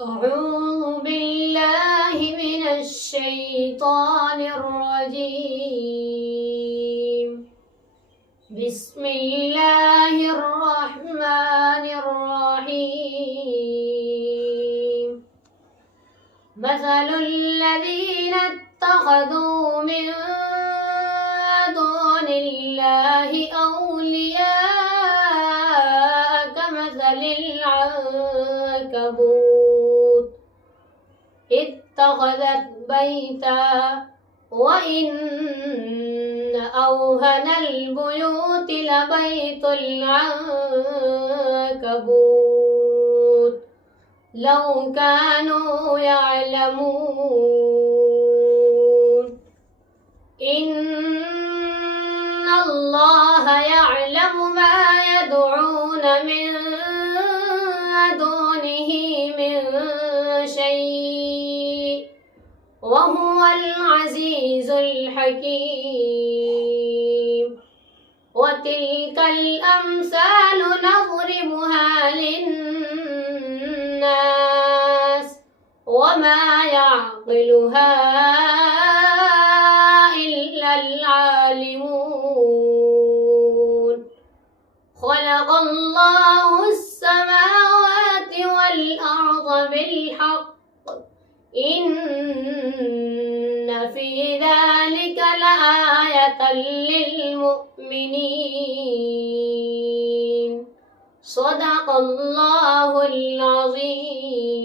أعوذ بالله من الشيطان الرجيم. بسم الله الرحمن الرحيم. مثل الذين اتخذوا من دون الله أولياء كمثل العنكبوت اتخذت بيتا وإن أوهن البيوت لبيت العنكبوت لو كانوا يعلمون. إن الله يعلم ما يدعون من دونه من شيء وهو العزيز الحكيم. وتلك الأمثال نضربها للناس وما يعقلها إلا العالمون. خلق الله السماوات والأرض بالحق إن في ذلك لآية للمؤمنين. صدق الله العظيم.